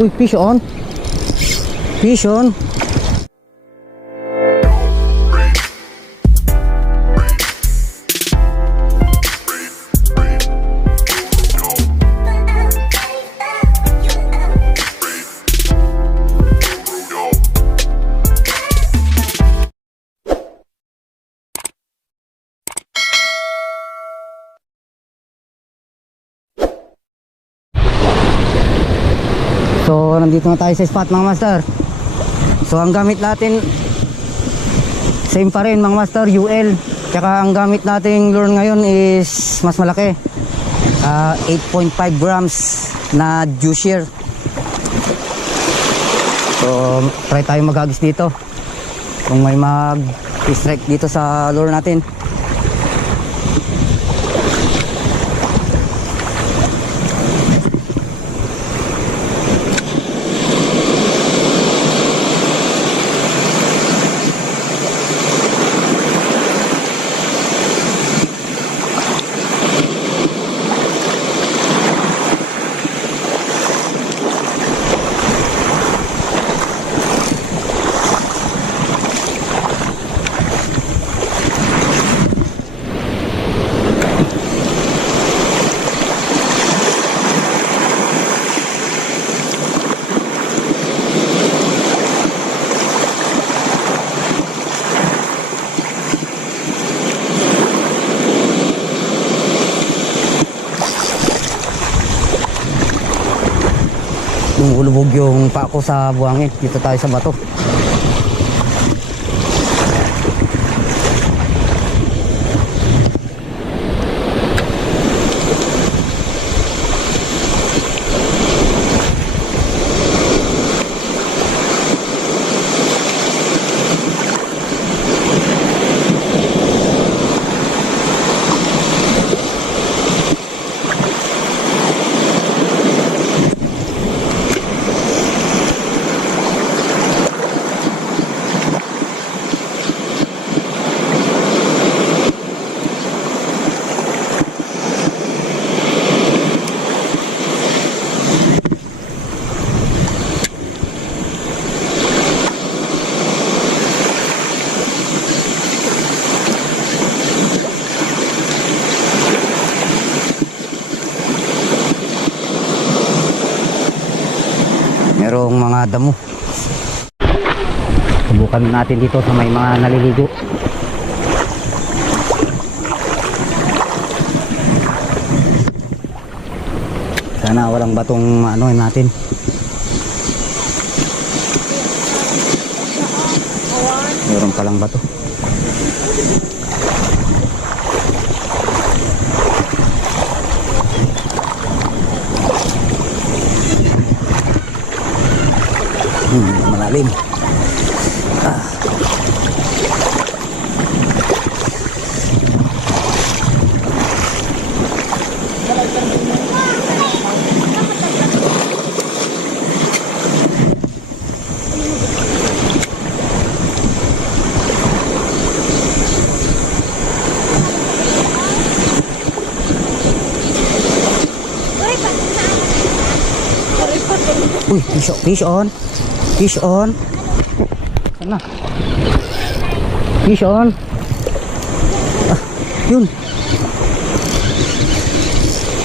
Uy, fish on. Fish on. So, nandito na tayo sa spot mga master. So, ang gamit natin same pa rin mga master, UL. Tsaka ang gamit nating lure ngayon is mas malaki, 8.5 grams na juicier. So, try tayo maghagis dito kung may mag-strike dito sa lure natin. Lumulubog yung pako sa buhangin. Dito tayo sa bato. Merong mga damo. Subukan natin dito sa may mga naliligo. Sana walang batong ano natin. Meron palang bato. Malalim. Uy, fish on. Fish on. Sana. Fish on. Yun.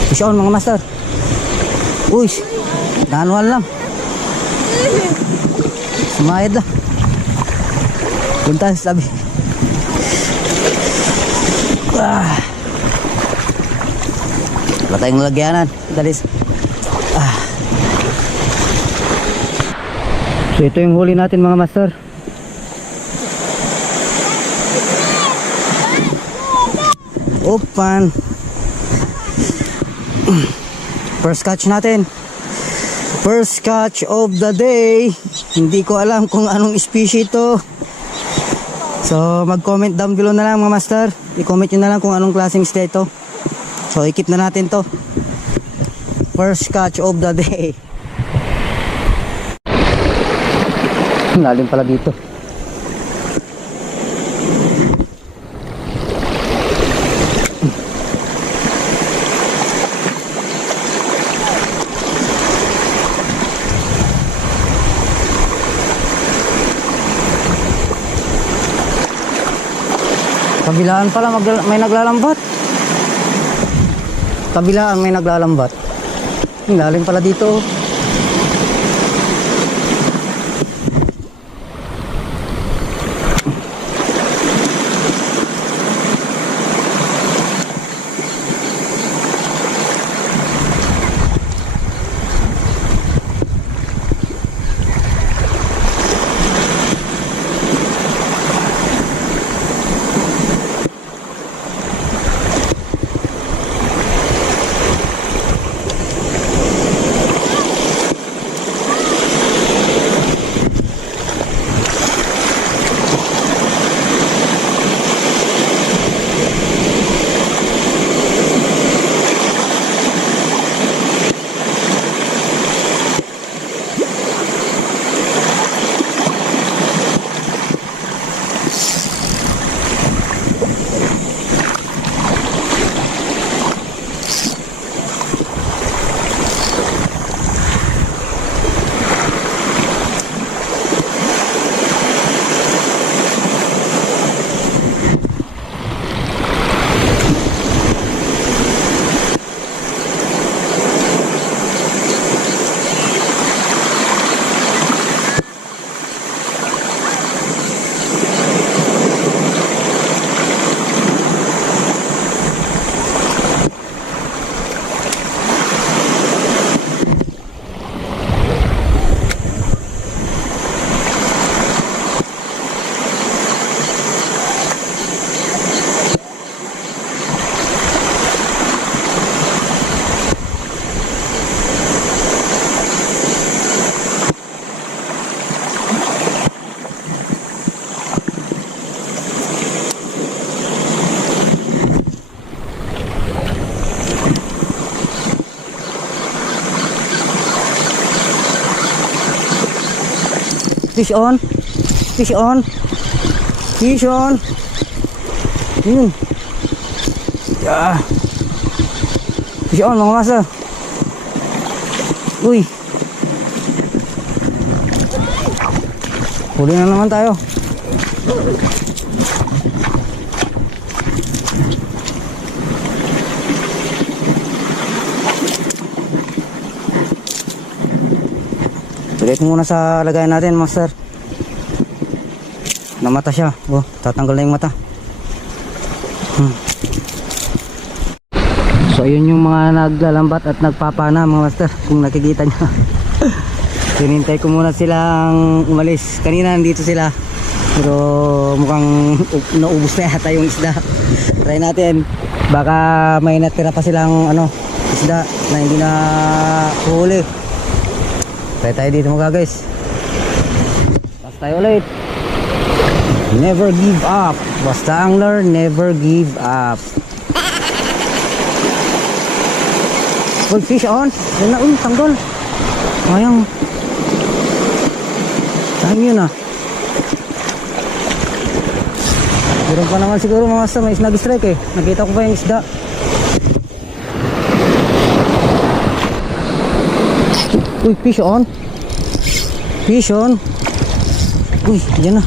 Fish on mga master. Uy, danuan lang. Sumayad lang. Punta sa tabi. Wala tayong lagyanan. Dalis. So ito yung huli natin mga master. Open. First catch natin. First catch of the day. Hindi ko alam kung anong species ito. So mag-comment down below na lang mga master. I-comment nyo na lang kung anong klaseng isda ito. So i-keep na natin to. First catch of the day. Lalim pala dito. Kabilaan pala may naglalambat. Kabilaan may naglalambat. Ang lalim pala dito. Fish on. Fish on. Fish on. Yun. Yeah. Fish on mga masa. Uy. Huli na naman tayo. Lagay ko muna sa lagayan natin, master. Namata siya. Oh, tatanggal na yung mata. So ayun yung mga naglalambat at nagpapana, mga master, kung nakikita nyo. Hinintay ko muna silang umalis. Kanina nandito sila, pero mukhang naubos na yata yung isda. Try natin, baka may natira pa silang isda na hindi na huli. Try tayo dito mga guys. Basta tayo ulit. Never give up. Basta angler, never give up. Uy, fish on. Yan na, tanggal. Ayang. Sayang yun ah. Meron pa naman siguro mga master, may nag-strike eh. Nakita ko pa yung isda. Uy, fish on. Fish on. Uy, yan na.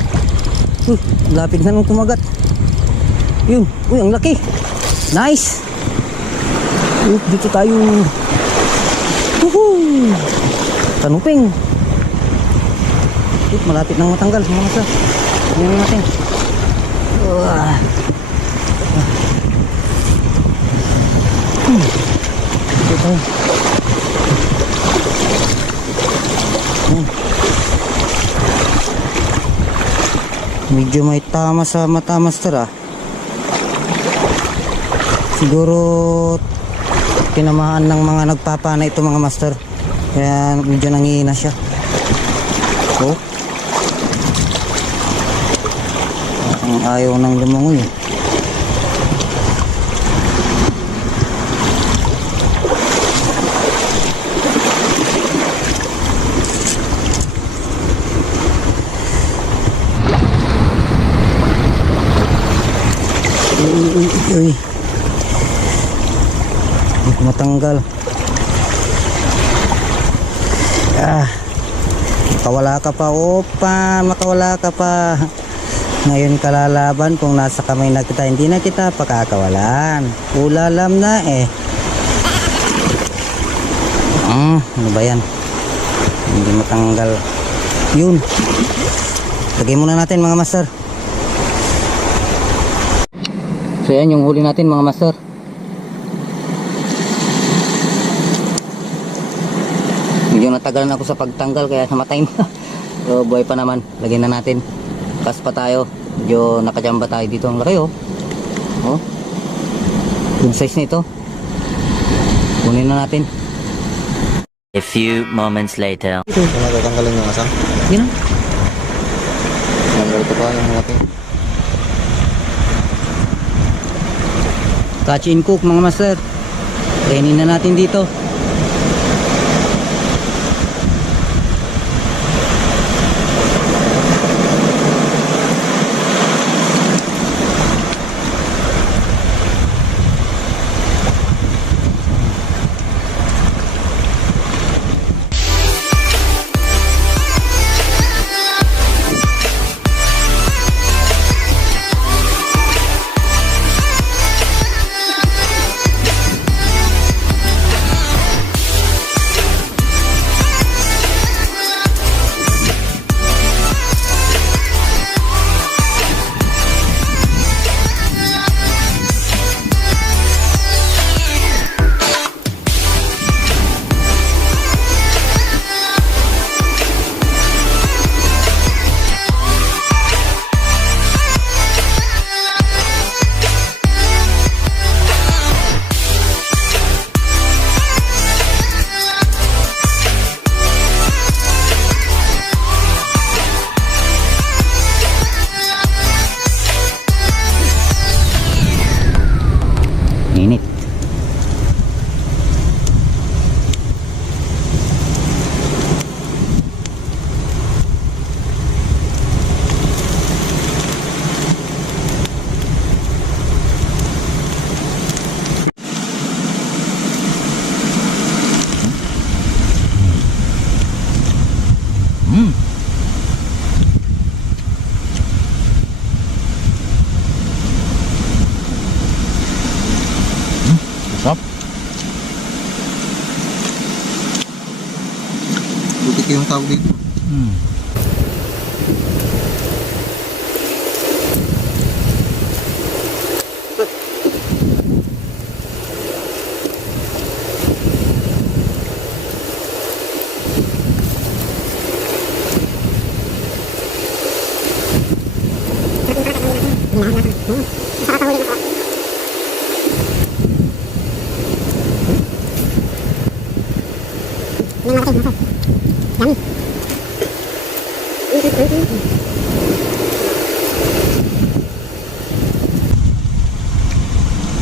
Uy, lapit na nung kumagat. Yun. Uy, ang laki. Nice. Uy, dito tayo. Woohoo. Tanuping. Uy, malapit nang matanggal. Mga sa. Yan natin. Dito tayo. Medyo may tama sa mata, master ah. Siguro tinamaan ng mga nagpapana ito mga master, kaya medyo nangihina siya. Oh, ang ayaw ng lumangoy. Uy, hindi ko matanggal. Makawala ka pa, opa, makawala ka pa. Ngayon kalalaban kung nasa kamay na kita, hindi na kita pakakawalan. Ulalam na eh. Ano ba yan? Hindi matanggal. Yun. Lagay muna natin mga master. So yan yung huli natin mga master. Medyo natagalan ako sa pagtanggal kaya namatay na. So buhay pa naman. Lagyan na natin. Kas pa tayo. Medyo nakajamba tayo dito. Ang laki oh. Oh. Yung size nito. Kunin na natin. A few moments later. Ito, natatanggalin yung asang. Yun na. Tanggal ko pa yung mga ting. Catch and cook mga master. Kainin na natin dito. Init. Sarap. Butik yung tawag dito.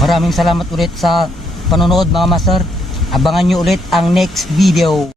Maraming salamat ulit sa panonood mga master. Abangan nyo ulit ang next video.